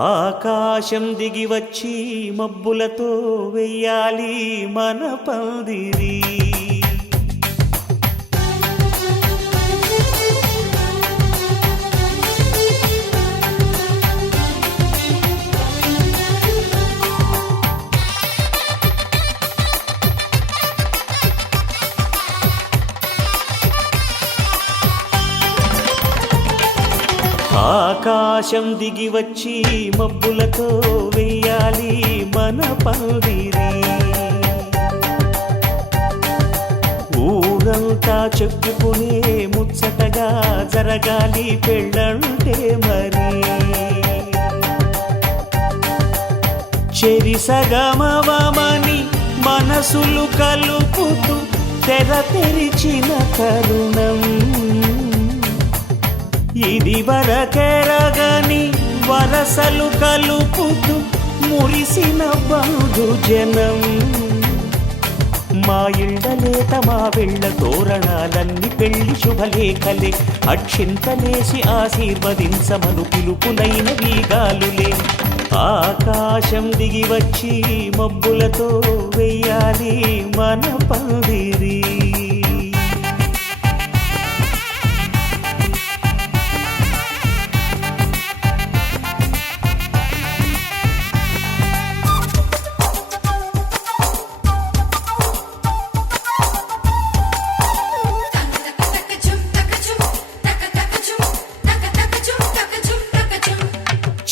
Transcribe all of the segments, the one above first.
ఆకాశం దిగి వచ్చి మబ్బులతో వెయ్యాలి మన పందిరి. ఆకాశం దిగి వచ్చి మబ్బులతో వెయ్యాలి మన పందిరి. ఊరంతా చెప్పుకునే ముచ్చటగా జరగాలి పెళ్ళంటే మరి. చెరిసగమవమని మనసులు కలుపుతూ తెర తెరిచిన తరుణం ఇది వరకెరగని వరసలు కలుపుతూ మురిసిన బంధుజనం. మా ఇళ్ళలేత మా వెళ్ళ తోరణాలన్నీ పెళ్లి శుభలేఖలే. అక్షింతలేసి ఆశీర్వదించమను పిలుపులైన వీగాలులే. ఆకాశం దిగి వచ్చి మబ్బులతో వెయ్యాలి మన పందిరి.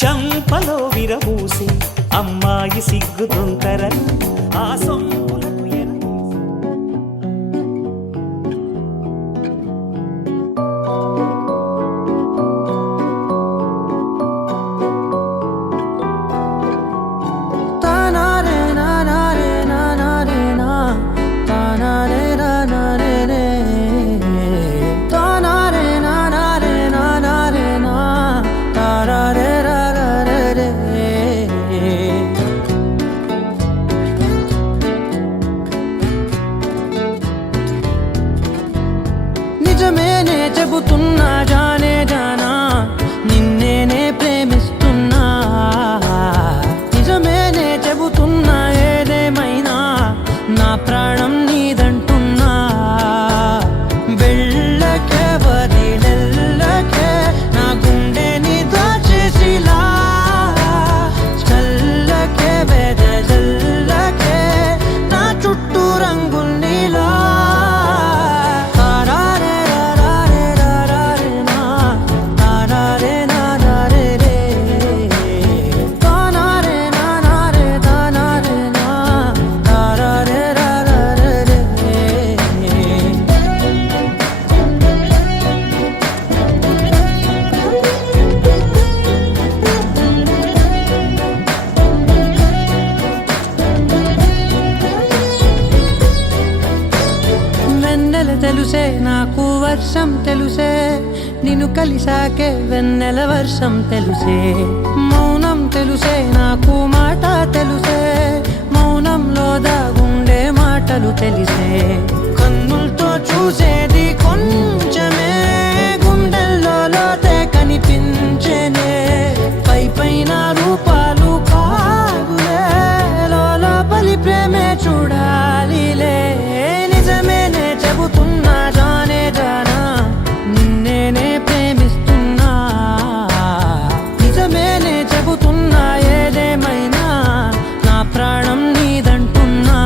చంపలో విరబూసి అమ్మాయి సిగ్గు దొంకర ఆ సొంపులకు నిజమేనే చెబుతున్నా జానే జానా నిన్నేనే ప్రేమిస్తున్నా. నిజమేనే చెబుతున్నా ఏదేమైనా నా ప్రాణం నీదంటున్నా. వెళ్ళకే వదిలెళ్ళకే నా గుండెని దాచేసిలా. చల్లకే వెదజల్లకే నా చుట్టూ రంగుల్నిలా. తెలుసే నాకు వర్షం తెలుసే నిన్ను కలిసాకే వెన్నెల వర్షం తెలుసే. మౌనం తెలుసే నాకు మాట తెలుసే మౌనంలో దాగుండే మాటలు తెలిసే. కన్నులతో చూసేది కొంచెమే గుండెల్లో లోతే కనిపించేనే. పై పైన రూపాలు కాగులే లోపలి ప్రేమే చూడాలిలే. నిజమేనే చెబుతున్నా జానే జానా నిన్నేనే ప్రేమిస్తున్నా. నిజమేనే చెబుతున్నా ఏదేమైనా నా ప్రాణం నీదంటున్నా.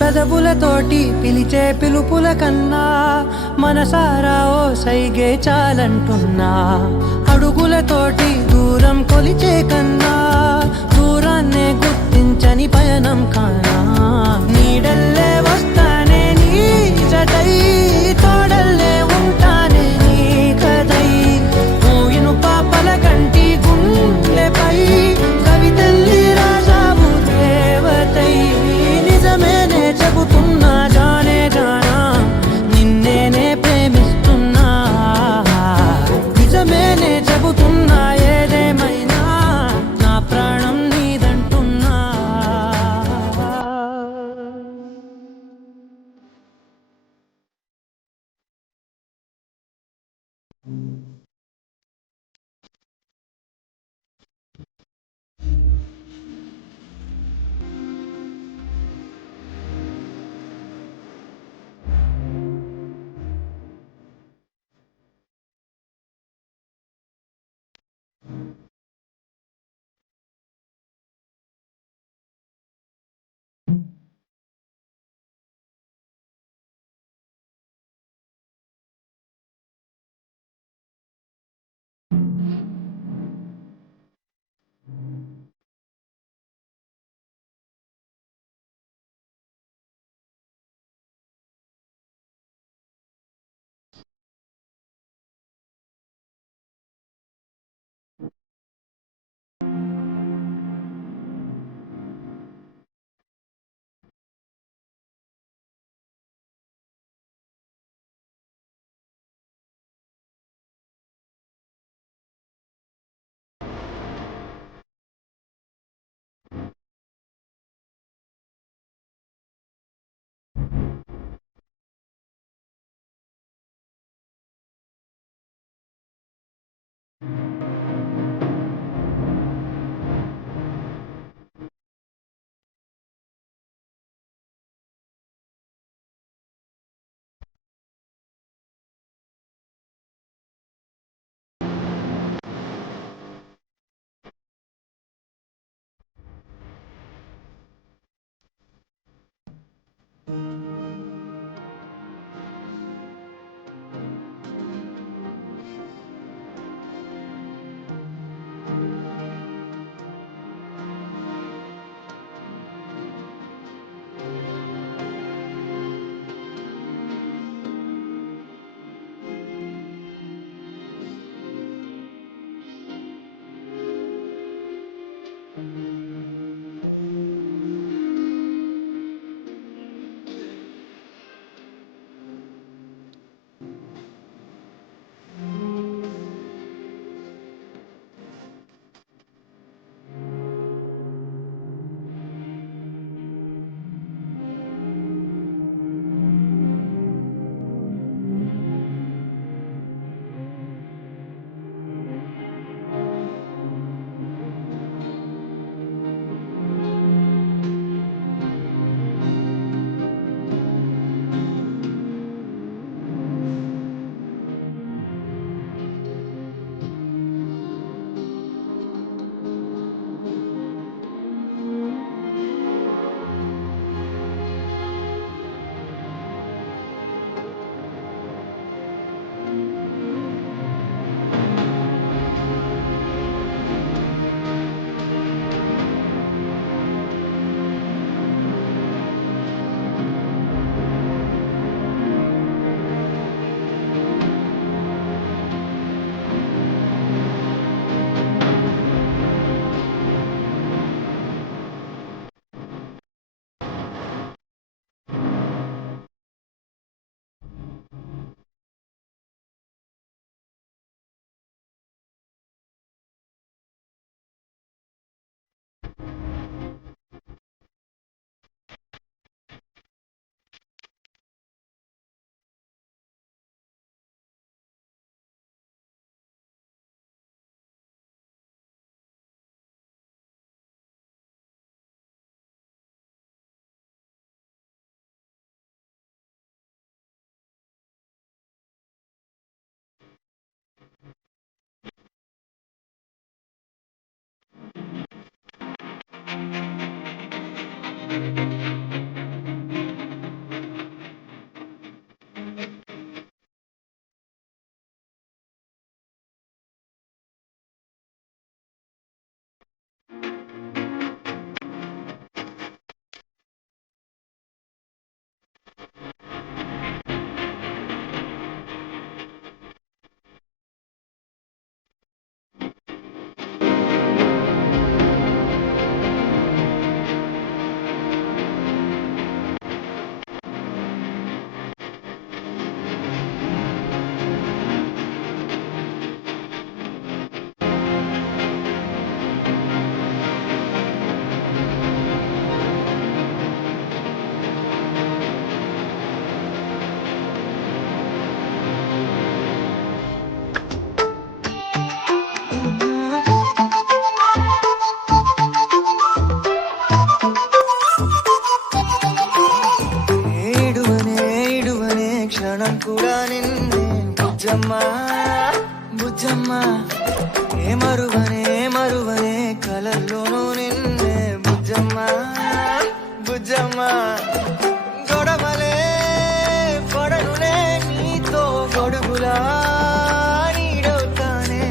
పెదవులతోటి పిలిచే పిలుపుల కన్నా మనసారా ఓ సైగే చాలంటున్నా. అడుగులతోటి దూరం కొలిచే కన్నా దూరాన్నే గుర్తించని పయనం కానా. నీడల్లే వస్తానే నీ జతై తోడల్లే ఉంటానే నీ కథై. ఇనుప పలకండి చెబుతున్నా ఏదేమైనా నా ప్రాణం నీదంటున్నా. మరువనే మరువనే కలల్లోనూ నిన్నే బుజ్జమ్మ బుజ్జమ్మ గొడవలే పడనులే నీతో గొడుగులా నీడవుతానే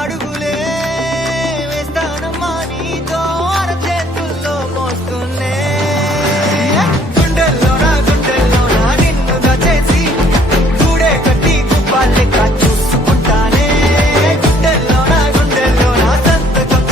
అడుగులే వేస్తానమ్మా నీతో అరచేతుల్లో మోస్తున్నే గుండెల్లోనా నిన్నుగా చేసి గూడే కట్టి గుప్పాలెక్క చూసుకుంటానే గుండెల్లోనా సంతకం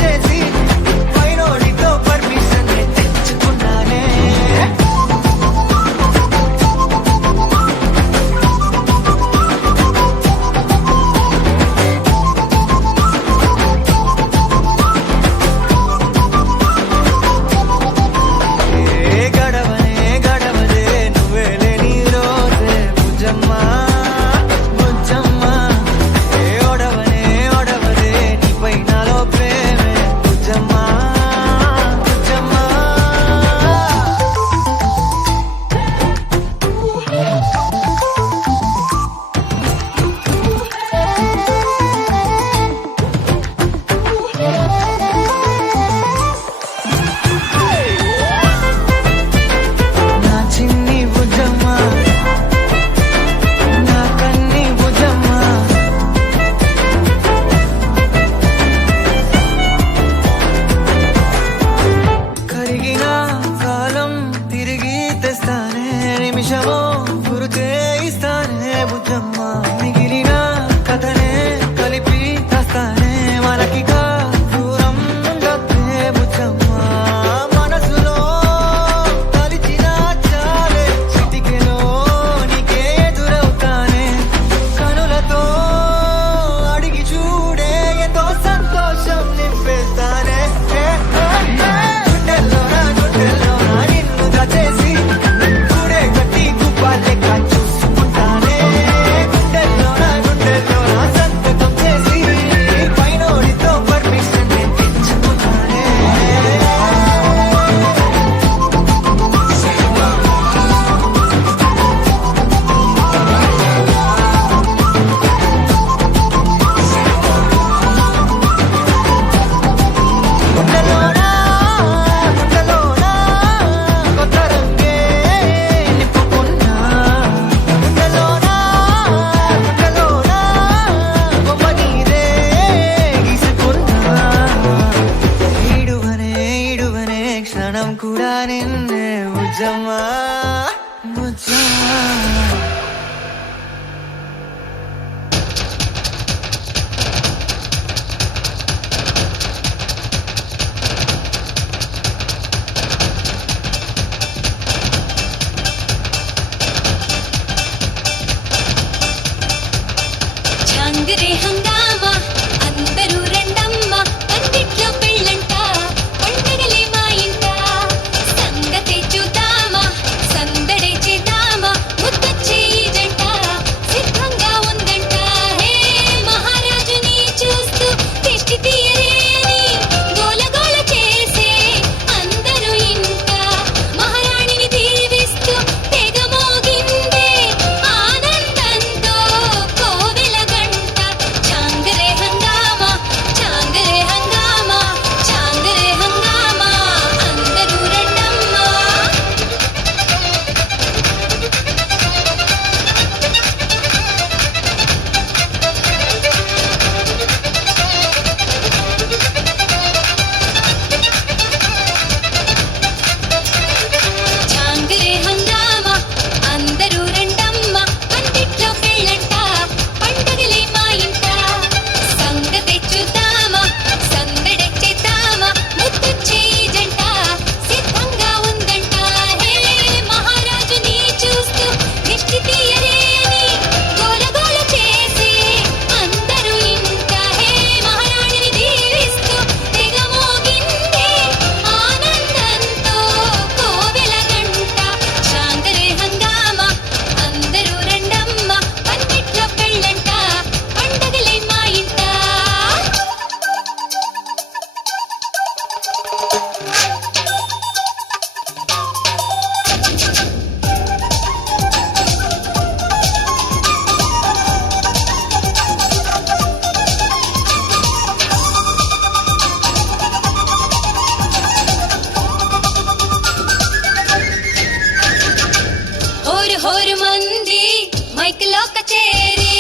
చేరి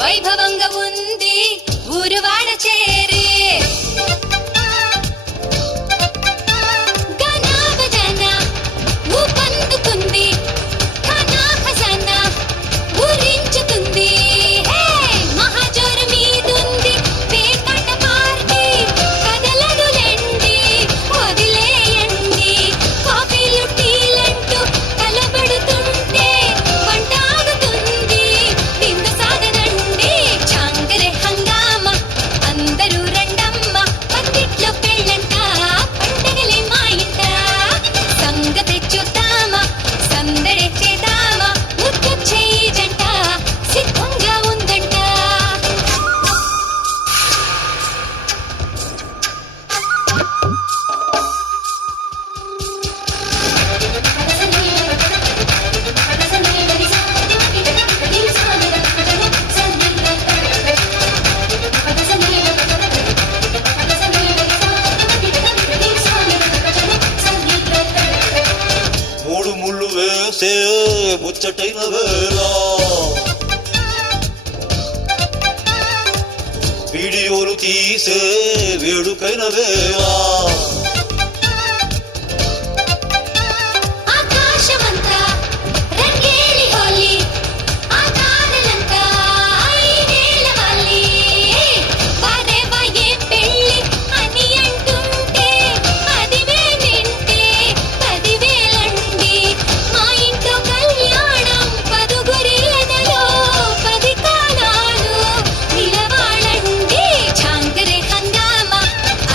వైభవంగా ఉంది ఊరువాడ చేరి గణాభజన ఊపందుకుంది ఖనా ఖజానా ఊరించుతుంది మహాజోరు మీదుంది పేకాట పార్టీ కదలదులెండి వదిలేయండి కాఫీలు టీలంటూ కలబడుతుంటే వంట ఆగుతుంది విందు సాగనండి చాంగరే హంగామ అందరూ రండమ్మ పత్తిట్లో పెళ్ళంట పండగలే మా ఇంట సంగతి చూద్దామా సందడే చేద్దామా ముద్దు చేయి జంట సిద్ధంగా ఉందంట మూడు ముళ్ళు వేసే ముచ్చటైన వేళ వీడియోలు తీసే వేడుకైన వేళ ఆకాశమంతా రంగేలి హోలీ ఆకారాలంతా ఈ నేలవాలి వారేవా ఏ పెళ్ళి అని అంటుంటే పదివే వింటే పదివేలండి మా ఇంట్లో కళ్యాణం పదుగురి ఎదలో 10 కాలాలు నిలవాలండి చాంకరే హంగామ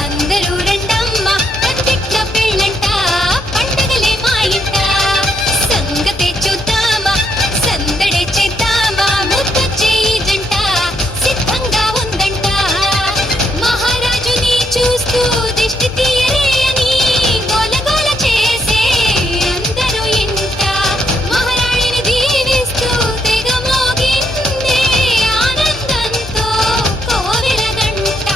అందరూ రండమ్మ పత్తిట్లో పెళ్ళంట పండగలే మా ఇంట సంగతే చూద్దామా సందడే చేద్దామా ముద్దు చేయి జంట సిద్ధంగా ఉందంట మహారాజుని చూస్తూ దిష్టి తీయరే అని గోలగోల చేసే అందరూ ఇంట మహారాణిని దీవిస్తూ తెగ మోగిందే ఆనందంతో కోవెల గంట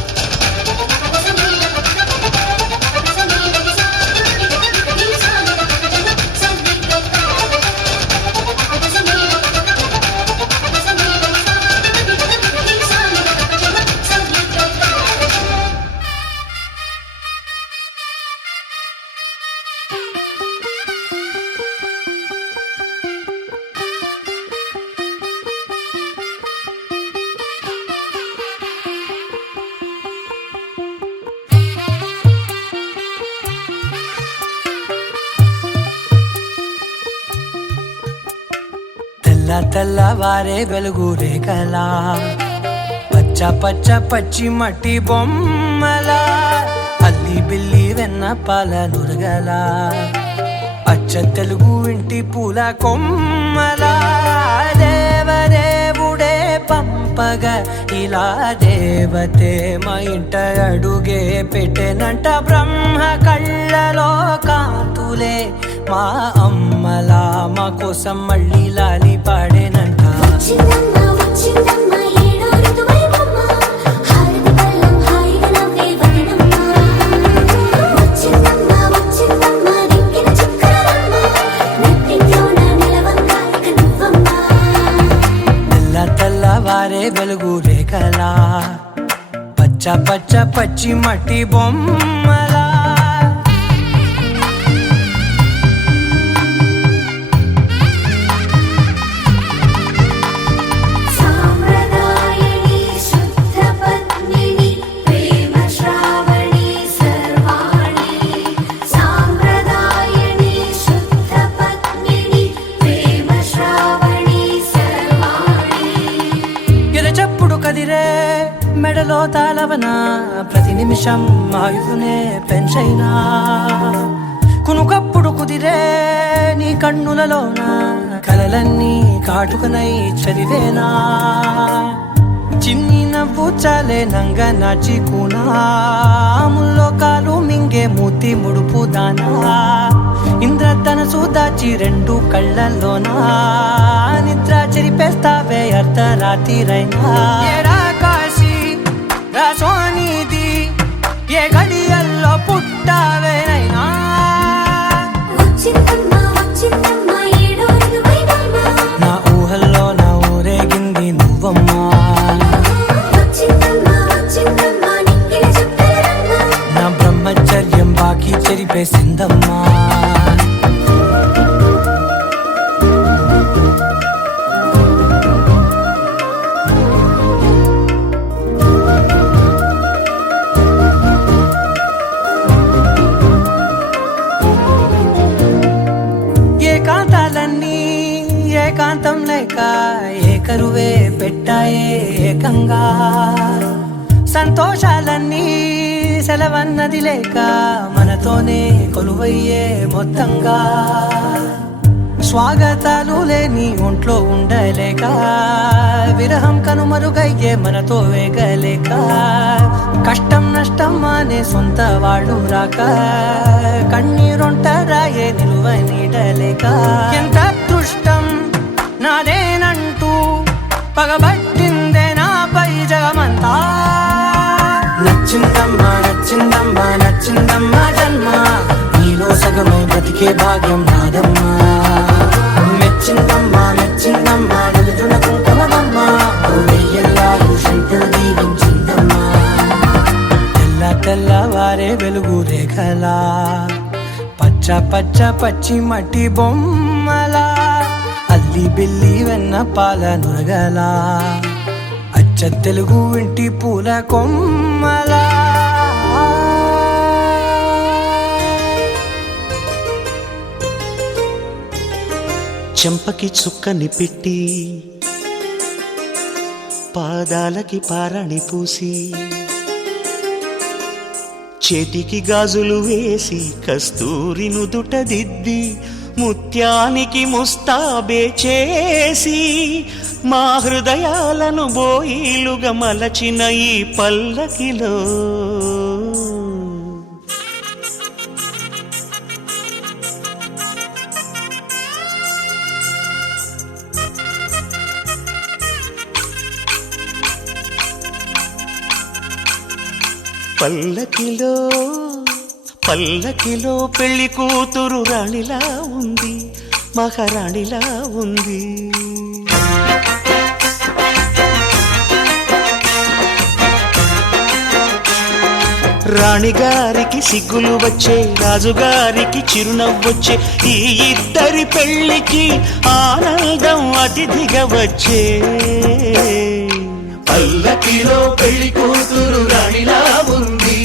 తెల్ల తెల్లవారే వెలుగు రేఖలా పచ్చ పచ్చ పచ్చి మట్టి బొమ్మలా అల్లి బిల్లి వెన్న పాల నురగలా అచ్చ తెలుగు ఇంటి పూల కొమ్మలా దేవదేవుడే పంపగా ఇలా దేవతే మా ఇంట అడుగే పెట్టెనంట బ్రహ్మ కళ్ళలో కాంతులే మా అమ్మలా మా కోసం మళ్ళీ లాలి పాడేనంట వచ్చిందమ్మ వచ్చిందమ్మ ఏడో ఋతువైవమ్మ హారతి పళ్ళం హాయిగా నవ్వే వదనమ్మ వచ్చిందమ్మ వచ్చిందమ్మ దిక్కిన చిక్కరమ్మ నెట్టింట్లోన నిలవంగా ఇక నువ్వమ్మ తెల్ల తెల్లవారే వెలుగు రేఖలా పచ్చ పచ్చ పచ్చి మట్టి బొమ్మలా సాంప్రదాయని శుద్ధ పద్మిని ప్రేమ శ్రావణి సర్వాణి సాంప్రదాయని శుద్ధ పద్మిని ప్రేమ శ్రావణి సర్వాణి ఎరచప్పుడు కదిరే మెడలో తాళవన ప్రతి నిమిషం ఆయువునే పెంచైనా కునుకప్పుడు కుదిరే నీ కన్నులలోన కలలన్నీ కాటుకనై చదివేనా చిన్ని నవ్వు చాలే నంగ నాచి కూనాముల్లో కాలు మింగే మూతి ముడుపు దానా ఇంద్రధనసు దాచి రెండు కళ్ళల్లోనా నిద్ర చెరిపేస్తావే అర్ధరాత్రిరైనా ఏడా కాశీ రా సోనిది ఏ గడియల్లో పుట్టావేనైనా వచ్చిందమ్మ వచ్చిందమ్మ రంగమ్మ వచ్చిందమ్మా వచ్చిందమ్మా నింగిల చుక్కలమ్మ నా బ్రహ్మచర్యం బాకీ చెరిపేసిందమ్మా ఏకాంతాలన్నీ ఏకాంతం లేక ఏకరువే పెట్టాయే ఏకంగా సంతోషాలన్నీ సెలవన్నది లేక మనతోనే కొలువయ్యే మొత్తంగా స్వాగతాలు లేని ఒంట్లో ఉండలేక విరహం కనుమరుగయ్యే మనతో వేగలేక కష్టం నష్టం అనే సొంత వాళ్ళు రాక కన్నీరొంటరాయే నిలువ నీడలేక ఎంత అదృష్టం నాదేనంటూ పగబట్టిందే నాపై జగమంతా నచ్చిందమ్మా నచ్చిందమ్మా నచ్చిందమ్మా జన్మ నీలో సగమై బ్రతికే భాగ్యం నాదమ్మా మెచ్చిందమ్మా మెచ్చిందమ్మా నలుగున కుంకుమమ్మా వెయ్యల్లాలు శంకరు దీవించిందమ్మా తెల్ల తెల్లవారే వెలుగు రేఖలా పచ్చ పచ్చ పచ్చి మట్టి బొమ్మలా అల్లి బిల్లి వెన్న పాల నురగలా అచ్చ తెలుగు ఇంటి పూల కొమ్మలా చెంపకి చుక్కని పెట్టి పాదాలకి పారాణి పూసి చేతికి గాజులు వేసి కస్తూరి నుదుట దిద్ది ముత్యానికి ముస్తాబే చేసి మా హృదయాలను బోయిలుగా మలచిన ఈ పల్లకిలో పల్లకిలో పల్లకిలో పెళ్లి కూతురు రాణిలా ఉంది మహారాణిలా ఉంది రాణిగారికి సిగ్గులు వచ్చే రాజుగారికి చిరునవ్వొచ్చే ఈ ఇద్దరి పెళ్లికి ఆనందం అతిథిగా వచ్చే పల్లకిలో పెళ్లి కూతురు రాణిలా ఉంది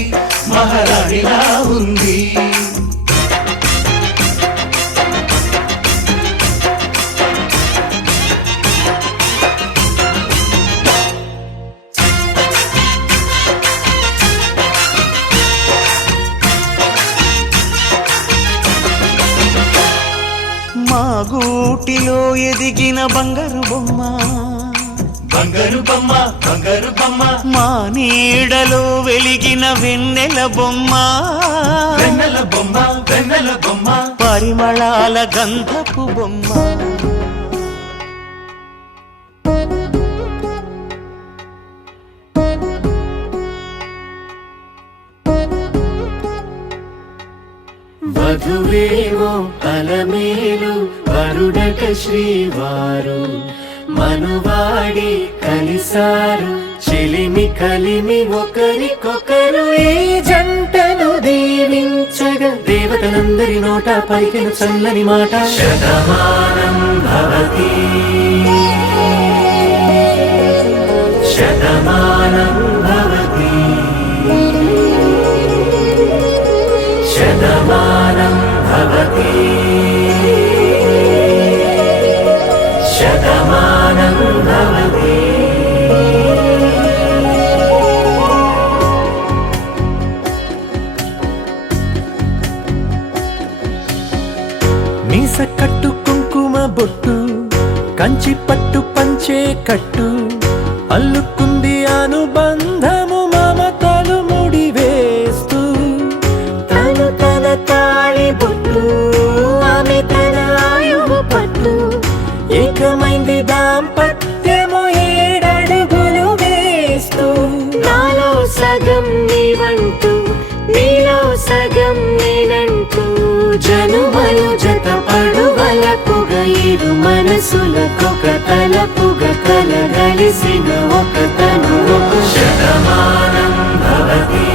మహారాణిలా ఉంది మా గూటిలో ఎదిగిన బంగారు బొమ్మ బంగారు బొమ్మ బంగారు బొమ్మ మా నీడలో వెలిగిన వెన్నెల బొమ్మ వెన్నెల బొమ్మ వెన్నెల బొమ్మ పరిమళాల గంధపు బొమ్మ వధువేవో అలమేలు వరుడక శ్రీవారు మనువాడి కలిసారు చెలిమి కలిమి ఒకరికొకరు ఈ జంటను దీవించగా దేవతలందరి నోట పలికిన చల్లని మాట శతమానం భవతి శతమానం భవతి శతమానం భవతి శతమానం భవతి మీస కట్టు కుంకుమ బొట్టు కంచి పట్టు పంచే కట్టు అల్లుకుంది అనుబంధము మమతలు ముడివేస్తూ తను తన తాళి బొట్టు ఆమె తన ఆయువు పట్టు ఏకమైంది దాంపత్యము 7 అడుగులు వేస్తూ నాలో సగం నీవంటూ నీలో సగం నేనంటూ జనుమలు జత పడువలకుగా 7 మనసులకొక తలపుగా కలగలిసిన ఒక తను ఒక శతమానం భవతి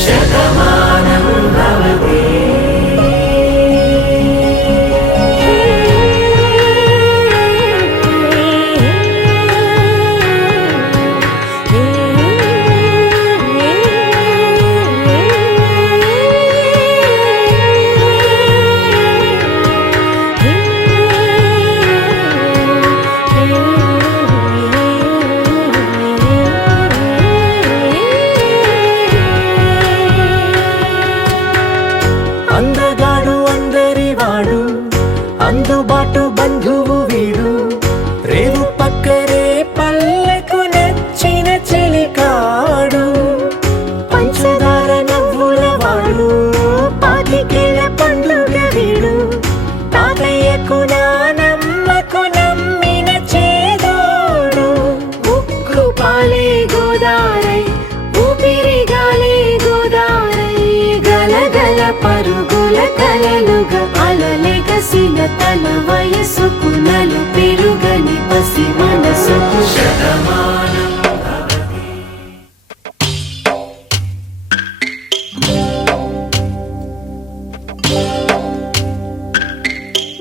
శతమానం భవతి అందగాడు అందరివాడు అందుబాటు బంధువు వీడు రేవు పక్కరే పల్లెకు నచ్చిన చెలికాడు పంచదార నవ్వుల వాడు పాతికేల పండుగ వీడు తాతయ్యకు నానమ్మకు నమ్మిన చేదోడు ఉక్కు పాలే గోదారై ఊపిరి గాలే గోదారై గలగల పరుగుల కలలుగా అలలెగసిన తన వయసుకు నలు పెరుగని పసి మనసుకు శతమానం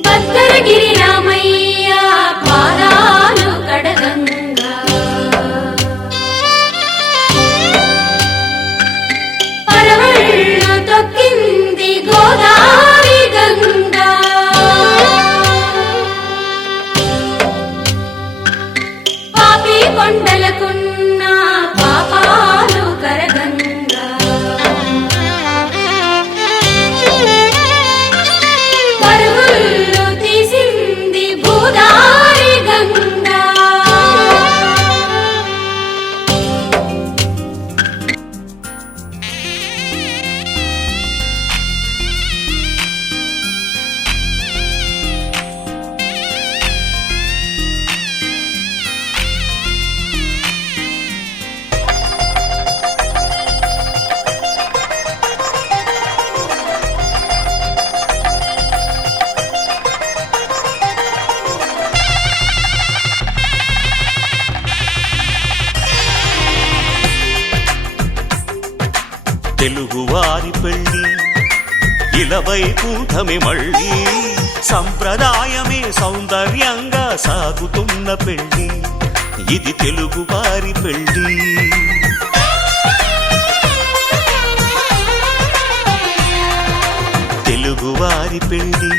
భద్రగిరి రామయ్య పాదాలు కడగంగా పరవళ్ళు తొక్కింది గోదావరి గంగా పాపి కొండలకున్న పాపాలు కరగంగా పరుగులు తీసింది భూదారి గంగా తెలుగువారి పెళ్ళి ఇలవైకుంఠమే మళ్ళీ సంప్రదాయమే సౌందర్యంగా సాగుతున్న పెళ్ళి ఇది తెలుగువారి పెళ్ళి తెలుగువారి పెళ్ళి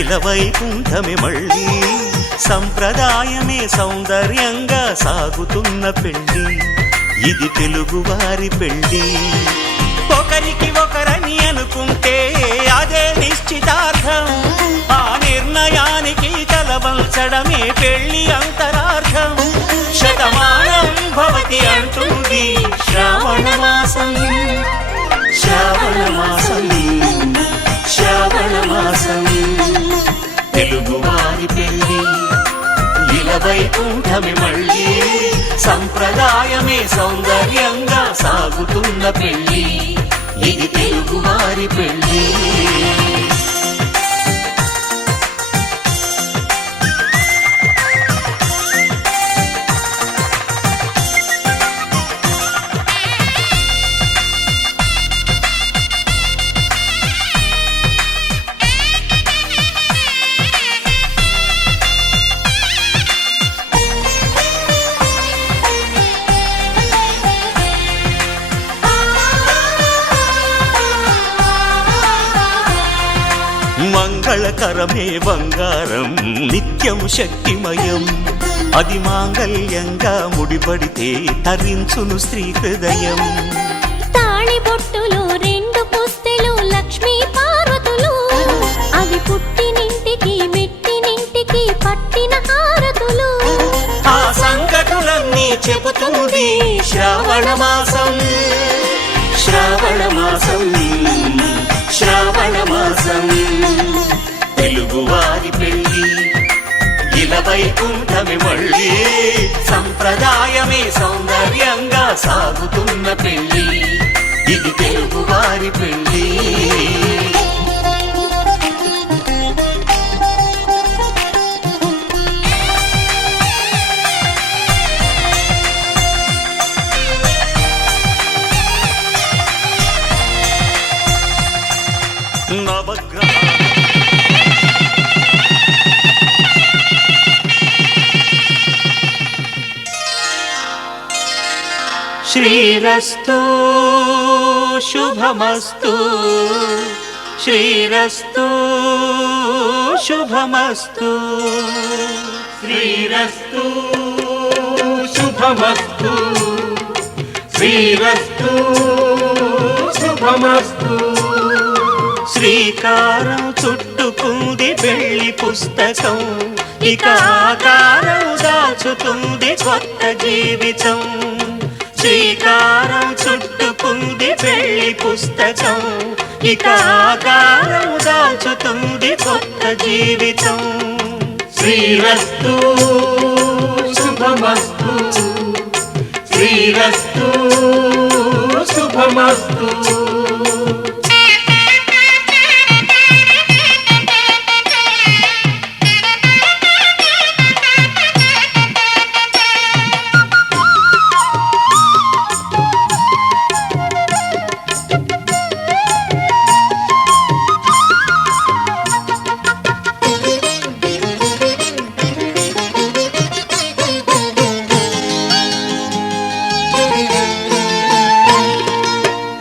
ఇలవైకుంఠమే మళ్ళీ సంప్రదాయమే సౌందర్యంగా సాగుతున్న పెళ్ళి ఇది తెలుగువారి పెళ్ళి ఒకరికి ఒకరని అనుకుంటే అదే నిశ్చితార్థం ఆ నిర్ణయానికి తలవంచడమే పెళ్ళి అంతరార్థం శతమానం భవతి అంటుంది శ్రావణ మాసం శ్రావణ మాసం శ్రావణ మాసం తెలుగువారి పెళ్ళి ఇలవైకుంఠమే మళ్ళీ సంప్రదాయమే సౌందర్యంగా సాగుతున్న పెళ్ళి ఇది తెలుగువారి పెళ్ళి మంగళకరమే బంగారం నిత్యం శక్తిమయం అది మాంగళ్యంగా ముడిపడితే తరించును స్త్రీ హృదయం తాళి బొట్టులు రెండు పుస్తెలు లక్ష్మీ పార్వతులు అవి పుట్టినింటికి మెట్టినింటికి పట్టిన హారతులు ఆ సంగతులన్నీ చెబుతుంది శ్రావణ మాసం శ్రావణ మాసం శ్రావణ మాసం తెలుగువారి పెళ్ళి ఇలవైకుంఠమే మళ్ళీ సంప్రదాయమే సౌందర్యంగా సాగుతున్న పెళ్ళి ఇది తెలుగువారి పెళ్ళి శ్రీరస్తు శుభమస్తు శ్రీరస్తు శుభమస్తు శ్రీరస్తు శుభమస్తు శ్రీరస్తు శుభమస్తు శ్రీకారం చుట్టుకుంది వెళ్లి పుస్తకం ఇక ఆకారం దాచుతుంది కొత్త జీవితం శ్రీకారం చుట్టుకుంది వెళ్లి పుస్తకం ఇక ఆకారం దాచుతుంది కొత్త జీవితం శ్రీరస్తు శుభమస్తు శ్రీరస్తు శుభమస్తు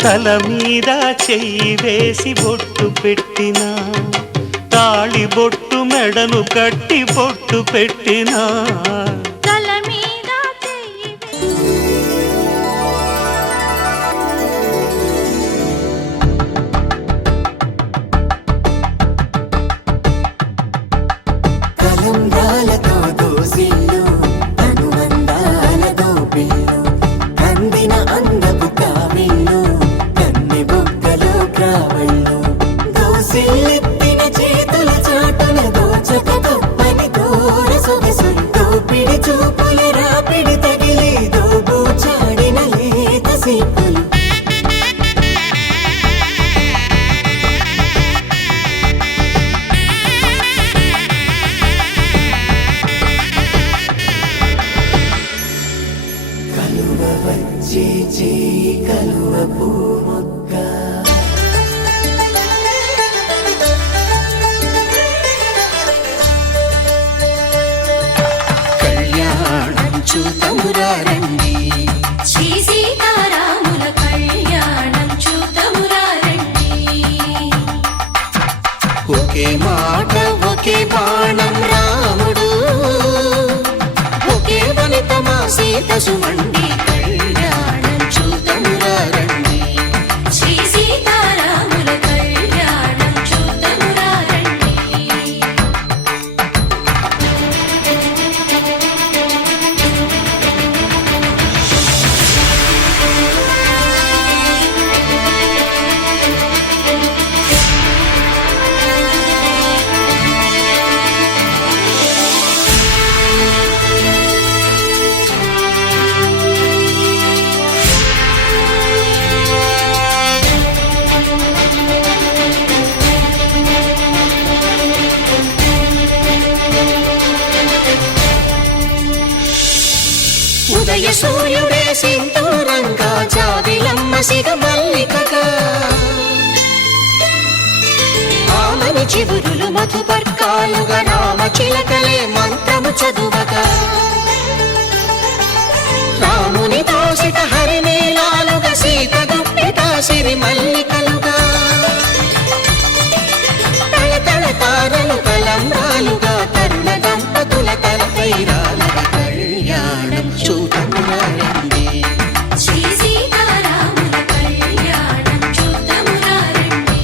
తల మీద చెయ్యి వేసి బొట్టు పెట్టినా తాళి బొట్టు మెడను కట్టి బొట్టు పెట్టినా తల మీద చెయ్యి కలంబ్రాలతో దోసిల్లు అనుబంధాలతో పిల్లు అందిన అందపు కావిళ్ళు కన్నె బుగ్గలో క్రావళ్ళు దోసిల్లెత్తిన చేతుల చాటున దోచక తప్పని దూర సొగసులు దోపిడి చూపుల రాపిడి తగిలి దోబూచాడిన లేత సీపులు కలువ వచ్చే చేయి కలువ పూ మొక్క కళ్యాణం చూతమురా రండి శ్రీ సీతారాముల కళ్యాణం చూతమురా రండి ఒకే మాట ఒకే బాణం రాముడు ఒకే వనిత మా సీత సుమండి కళ్యాణం చూతమురా రండి శ్రీ సీతారాముల కళ్యాణం చూతమురా రండి ఉదయ సూర్యుడే సింధూరంగా జాబిలమ్మ సిగ మల్లికగా ఆమని చివురులు మధుపర్కాలుగా రామ చిలకలే మంత్రము చదువగా రాముని దోసిట హరినీలాలుగా సీత గుప్పిట సిరి మల్లికలుగా తళతళ తారలు కలంబ్రాలుగా తరుణ దంపతుల తలపైరాలుగా కళ్యాణం చూతమురా రండి శ్రీ సీతారాముల కళ్యాణం చూతమురా రండి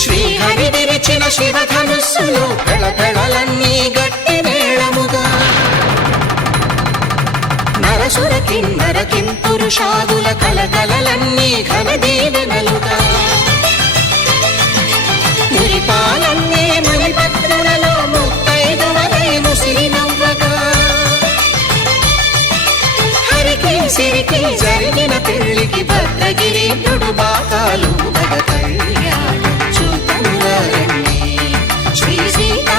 శ్రీహరి విరిచిన శివధనుస్సులు పెళపెళలన్నీ గట్టి మేళముగా నరసుర కిన్నర కింపురుషాదుల కలకలలన్నీ ఘన దీవెనలుగా మురిపాలన్నీ మునిపత్రులలో ముత్తైదువలై ముసిలి నవ్వగా హరికి సిరికి జరిగిన పెళ్లికి భద్రగిరి బాకాలు కళ్యాణం చూతమురా రండి శ్రీ సీతా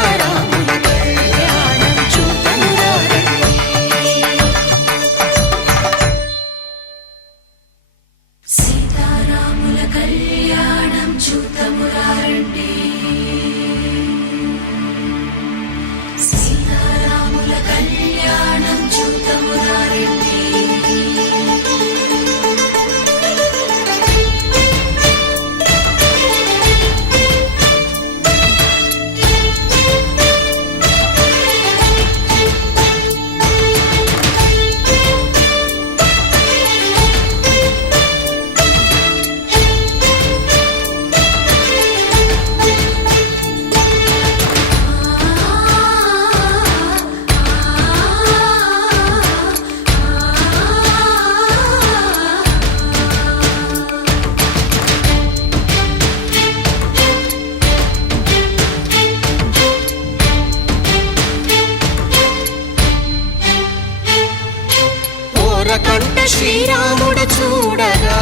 శ్రీరాముడు చూడగా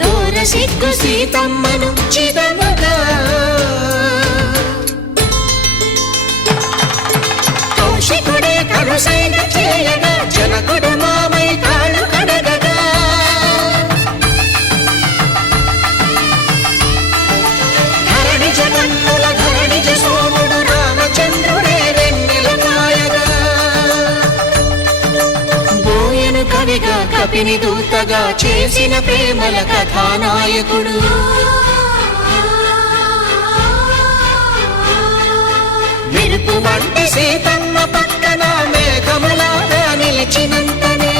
దూర సిగ్గు సీతమ్మను చిదమగా కౌశికుడే కరుసైన చేయగా జనకుడు మామై కాళ్ళు కడగగా ధరణి జగన్నుల ధరణిజ సోముడు రామచంద్రుడే వెన్నెల కాయగా బోయను కవిగా కపిని దూతగా చేసిన ప్రేమల కథానాయకుడు మెరుపు వంటి సీతమ్మ పక్కన మేఘములాగా నిలిచినంతనే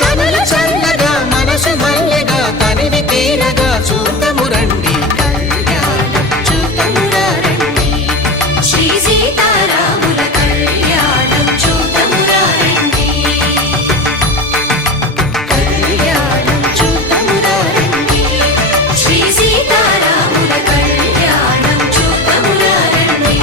కనులు చల్లగా మనసు మల్లెగా తనివి తీరగా చూతము రండి కళ్యాణం చూతమురా రండి శ్రీ సీతారాముల కళ్యాణం చూతమురా రండి కళ్యాణం చూతమురా రండి శ్రీ సీతారాముల కళ్యాణం చూతమురా రండి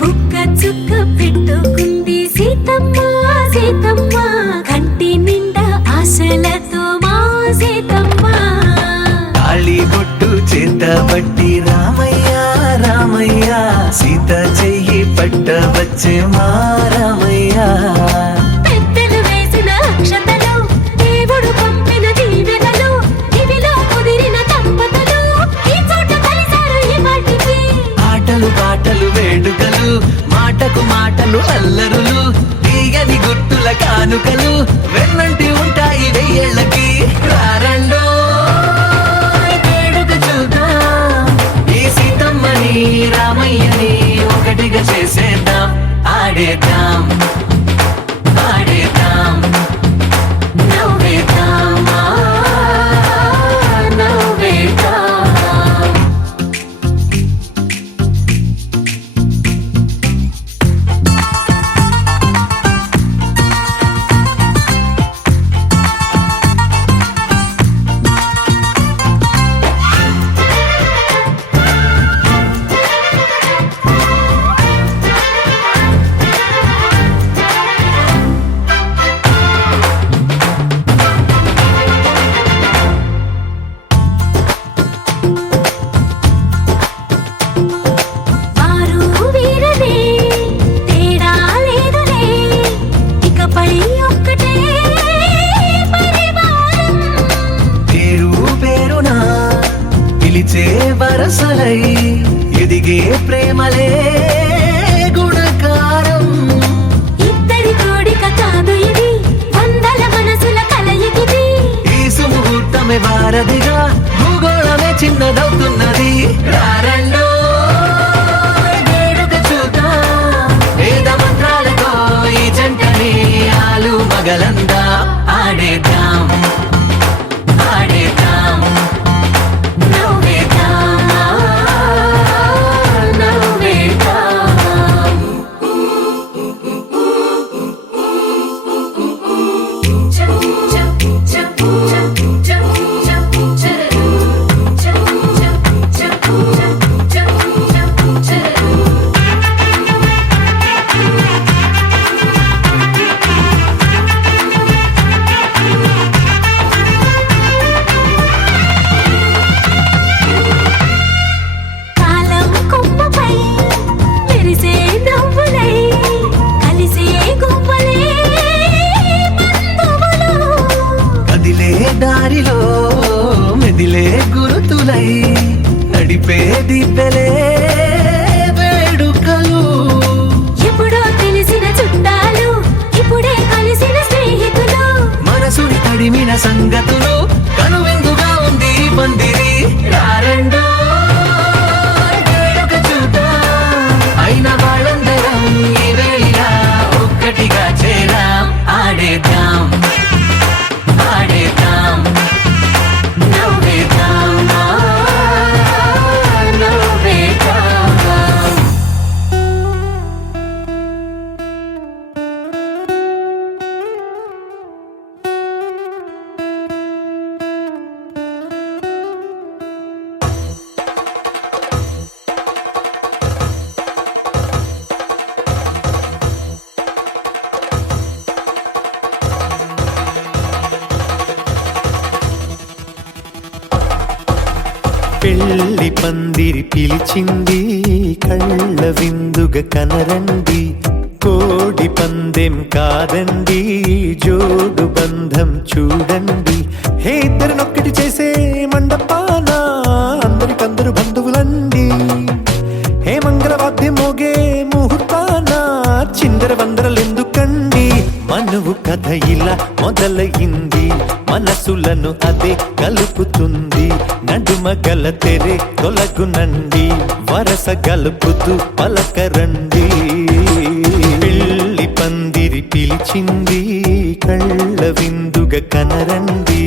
బుక్క చుక్క పెట్టుకుంది సీతమ్మ సీతమ్మ కంటి నిండా ఆశలతో మా సీతమ్మ తాళి బొట్టు చేతబట్టి రామయ్య రామయ్య సీత చెయ్యి పట్ట వచ్చే మా రామయ్య పెద్దలు వేసిన అక్షతలు దేవుడు పంపిన దీవెనలు ఇవిలో కుదిరిన దంపతులు ఈ చోట కలిసారు ఈ వాటికి ఆటలు పాటలు వేడుకలు మాటకు మాటలు అల్లరులు తీయని గుట్టుల కానుకలు వెన్నంటి ఉంటాయి వెయ్యేళ్ళకి రారండో వేడుక చూద్దాం ఈ సీతమ్మని రామయ్యని ఒకటిగా చేసేద్దాం ఆడేద్దాం ఆడేద్దాం నవ్వేద్దాం నవ్వేద్దాం వారు వీరనే తేడా లేదులే ఇకపై ఒక్కటే పరివారం పేరు పేరునా పిలిచే వరసలై ఎదిగే ప్రేమలే గుణకారం ఇద్దరి కోడిక కాదు ఇది వందల మనసుల కలయికిది ఈ సుముహూర్తమే వారధిగా భూగోళమే చిన్నదవుతున్నది రారండో వేడుక చూద్దాం వేద మంత్రాలతో ఈ జంటని ఆలు మగలందా ఆడేద్దాం ఆడేద్దాం నవ్వేద్దాం నవ్వేద్దాం చ సంగతులు కనువిందుగా ఉంది ఈ పందిరి రారెండో వేడుక చూద్దాం అయిన వాళ్ళందరం ఈ వేళ ఒక్కటిగా చేరాం ఆడేద్దాం ఆడేద్దాం నవ్వేద్దాం నవ్వేద్దాం పెళ్లి పందిరి పిలిచింది కళ్ళ విందుగా కనరండి కోడి పందెం కాదండి జోడు బంధం చూడండి హే ఇద్దరినొక్కటి చేసే మండపాన అందరికందరు బంధువులండి హే మంగళవాద్యం మోగే ముహూర్తాన చిందర వందరలెందుకండి మనువు కథ ఇలా మొదలయింది మనసులను అదే కలుపుతుంది నడుమ గల తెరే తొలగునండి వరస గలుపుతూ పలకరండి పెళ్లి పందిరి పిలిచింది కళ్ళ విందుగా కనరండి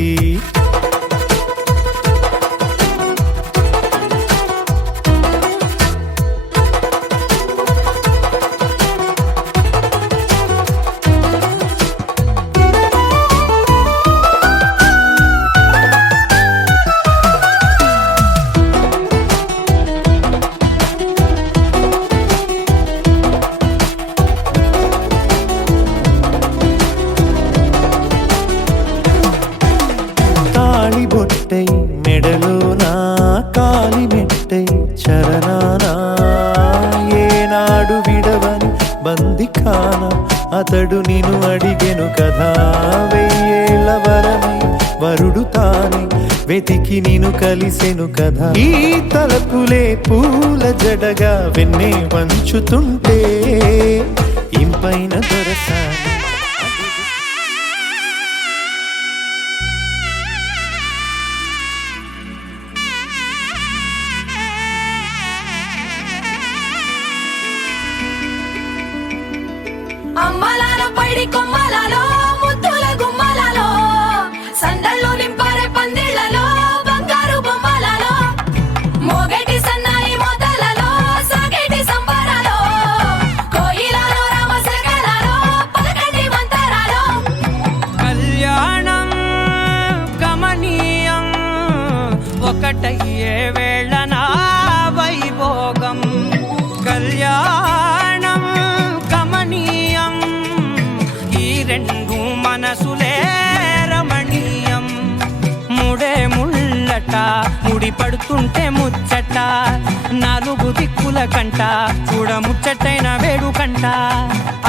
తాళి బొట్టై మెడలోనా కాలి మెట్టై చరణానా ఏనాడు విడవని బందిఖాన అతడు నిన్ను అడిగెను కదా వెయ్యేళ్ళ వరమై వరుడు తానే వెతికి నిన్ను కలిసెను కదా ఈ తలపులే పూల జడగా వెన్నే వంచుతుంటే ఇంపైన దొరసాని అమ్మలాల పైడి కొమ్మలలో ముద్దుల గుమ్మలలో సందళ్ళు నింపారే పందిళ్లలో బంగారు బొమ్మలలో మోగేటి సన్నాయి మోతలలో సాగేటి సంబరాలో కోయిలలో రామశకలలో పలకండి మంతరాలో కళ్యాణం గమనీయం ఒకటయ్యే వేళ నా వైభోగం కళ్యాణం గమనీయం ఈ రెండు మనసులే రమణీయం ముడే ముళ్ళట ముడి పడుతుంటే ముచ్చట నాలుగు దిక్కుల కంట చూడ ముచ్చటైన వేడుకంట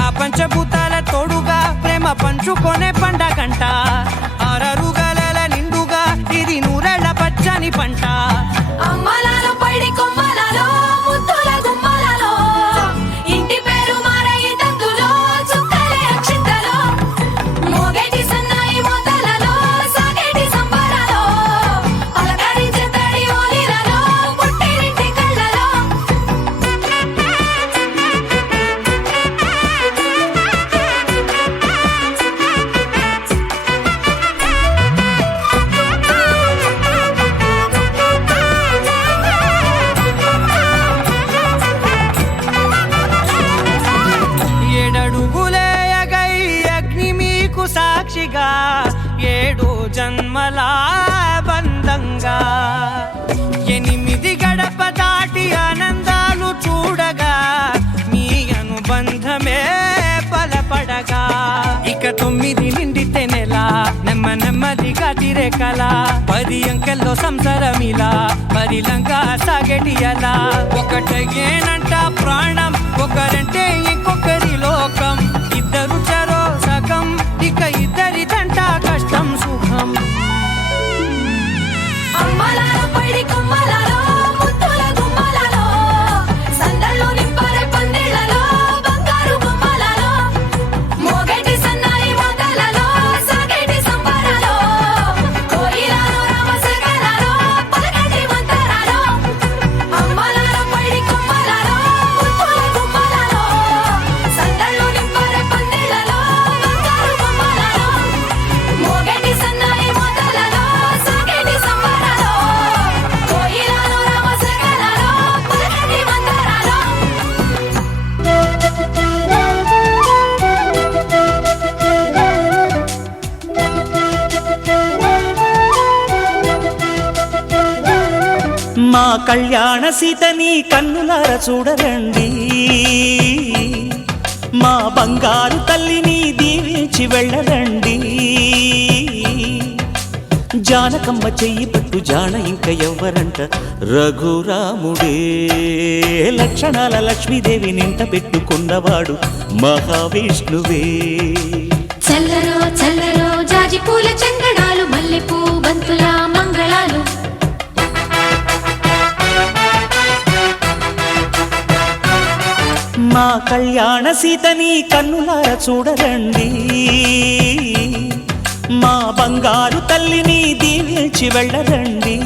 ఆ పంచభూతాల తోడుగా ప్రేమ పంచుకొనే పండగంట ఆరరుగల నిండుగా ఇది నూరెళ్ళ పచ్చని పంట అమ్మలాల పైడి కొమ్మలలో ముద్దుల గుమ్మలలో ఇంటి పేరు మారయి తందులో చుక్కలే అక్షింతలో మోగేటి సన్నాయి మోతలలో సాగేటి సంబరాలో పలకరించే తడి ఓలిలలో పుట్టినింటి కళ్ళలో ఏడడుగులేయగై అగ్ని మీకు సాక్షిగా ఏడు జన్మల బంధంగా ఎనిమిది గడప దాటి ఆనందాలు చూడగా మీ అనుబంధమే బలపడగా ఇక 9 నిండితే నెల నెమ్మదిగా తిరే కల 10 అంకెల్లో సంసారమిలా పరిలంగా సాగటి అలా ఒకటేనంట ప్రాణం ఒకరంటే ఇంకొకరి లోకం ఇద్దరు చరో సగం ఇక ఇద్దరిదంట కష్టం సుఖం అమ్మలాల పైడి కొమ్మలలో ముద్దుల గుమ్మలలో సందళ్ళు నింపారే పందిళ్లలో బంగారు బొమ్మలలో మోగేటి సన్నాయి మోతలలో సాగేటి సంబరాలో కళ్యాణ సీతని కన్నులార చూడరండి మా బంగారు తల్లిని దీవించి వెళ్ళరండి జానకమ్మ చెయ్యి పట్టు జాన ఇంక ఎవ్వరంట రఘురాముడే లక్షణాల లక్ష్మీదేవి నింట పెట్టుకున్నవాడు మహావిష్ణువే చల్లరో చల్లరో జాజి పూల చంగడాలు మల్లెపూ బంతుల మంగళాలు మా కళ్యాణ సీతని కన్నులార చూడరండి మా బంగారు తల్లిని దీవించి వెళ్ళరండి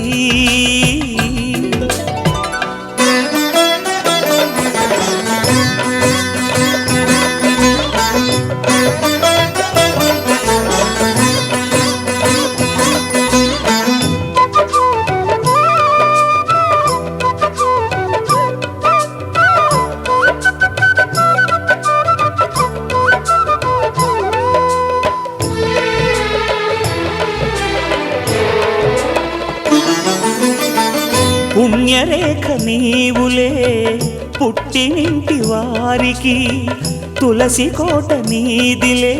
పుణ్యరేఖ నీవులే పుట్టినింటి వారికి తులసి కోట నీదిలే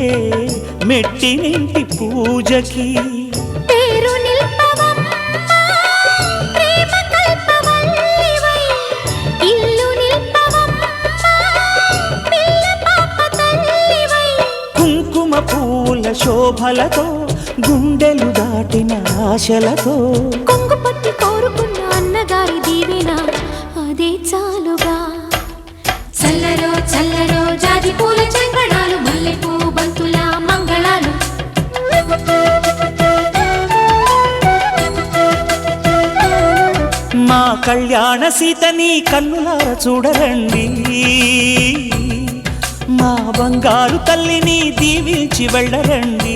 మెట్టినింటి పూజకి పేరు నిల్పవమ్మా ప్రేమ కల్పవల్లివై ఇల్లు నిల్పవమ్మా పిల్ల పాప తల్లివై కుంకుమ పూల శోభలతో గుండెలు దాటిన ఆశలతో కొంగు పట్టి కోరుకున్న అన్నగారి దీవెన అదే చాలుగా చల్లరో చల్లరో జాజి పూల చంగడాలు మల్లెపూ బంతుల మంగళాలు మా కళ్యాణ సీతని కన్నులార చూడరండి మా బంగారు తల్లిని దీవించి వెళ్ళరండి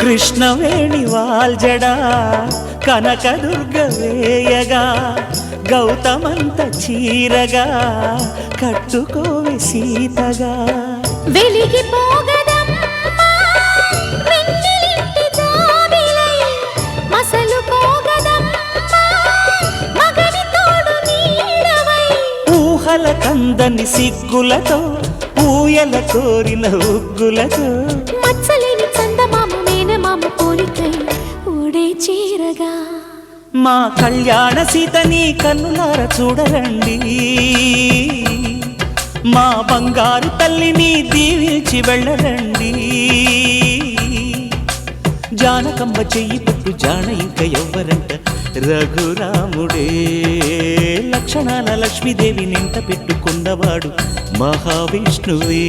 కృష్ణవేణి వాల్జడా కనకదుర్గ వేయగా గౌతమంత చీరగా కట్టుకోవే సీతగా వెలిగిపోగదమ్మా వెన్నెలింటి జాబిలై మసలుకోగదమ్మా మగని తోడు నీడవై ఊహల కందని సిగ్గులతో ఊయల కోరిన ఉగ్గులతో మచ్చలేని చందమామ మేనమామ పోలికై ఊడే చీరగా మా కళ్యాణ సీతని కన్నులార చూడరండి మా బంగారు తల్లిని దీవించి వెళ్ళరండి జానకమ్మ చెయ్యి పట్టు జాన ఇంక ఎవ్వరంట రఘురాముడే లక్షణాల లక్ష్మీదేవి నింట పెట్టుకున్నవాడు మహావిష్ణువే